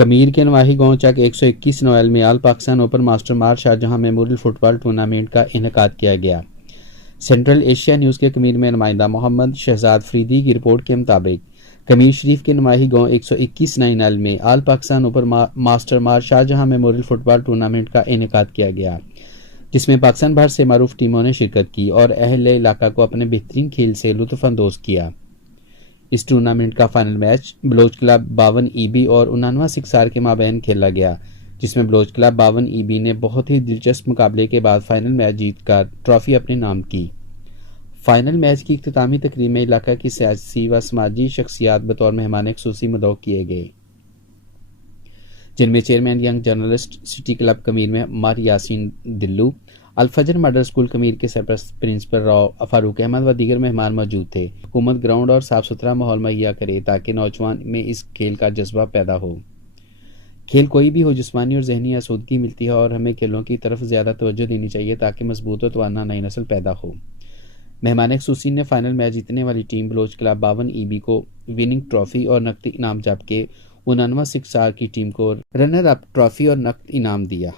کمیر کے نواحی گاؤں چک 121 نویل میں آل پاکستان اوپن ماسٹر مار شاہجہاں میموریل فٹ بال ٹورنامنٹ کا انعقاد کیا گیا۔ سینٹرل ایشیا نیوز کے کمیر میں نمائندہ محمد شہزاد فریدی کی رپورٹ کے مطابق کمیر شریف کے نواحی گاؤں 121 نائنل میں آل پاکستان اوپن ماسٹر مار شاہجہاں میموریل فٹ بال ٹورنامنٹ کا انعقاد کیا گیا، جس میں پاکستان بھر سے معروف ٹیموں نے شرکت کی اور اہل علاقہ کو اپنے بہترین کھیل سے لطف اندوز کیا۔ اس ٹورنامنٹ کا final match Baloch club 52 E B اور 99 سکسار کے مابین کھیلا گیا، جس میں بلوچ کلب 52 ای بی نے بہت ہی دلچسپ مقابلے کے بعد فائنل میچ جیت کر ٹرافی اپنے نام کی۔ فائنل میچ کی اختتامی تقریب میں علاقہ کی سیاسی و سماجی شخصیات بطور مہمان خصوصی مدعو کیے گئے، جن میں chairman young journalist city club Kamber میں مار یاسین دلو، الفجر ماڈل اسکول کمیر کے سرپرست پرنسپل راؤ فاروق احمد و دیگر مہمان موجود تھے۔ حکومت گراؤنڈ اور صاف ستھرا ماحول مہیا کرے تاکہ نوجوان میں اس کھیل کا جذبہ پیدا ہو۔ کھیل کوئی بھی ہو، جسمانی اور ذہنی آسودگی ملتی ہے اور ہمیں کھیلوں کی طرف زیادہ توجہ دینی چاہیے تاکہ مضبوط و توانا نئی نسل پیدا ہو۔ مہمان خصوصی نے فائنل میچ جیتنے والی team Baloch club 52 E B کو وننگ ٹرافی اور نقد انعام، جبکہ 99 سکسار کی ٹیم کو رنر اپ ٹرافی اور نقد انعام دیا۔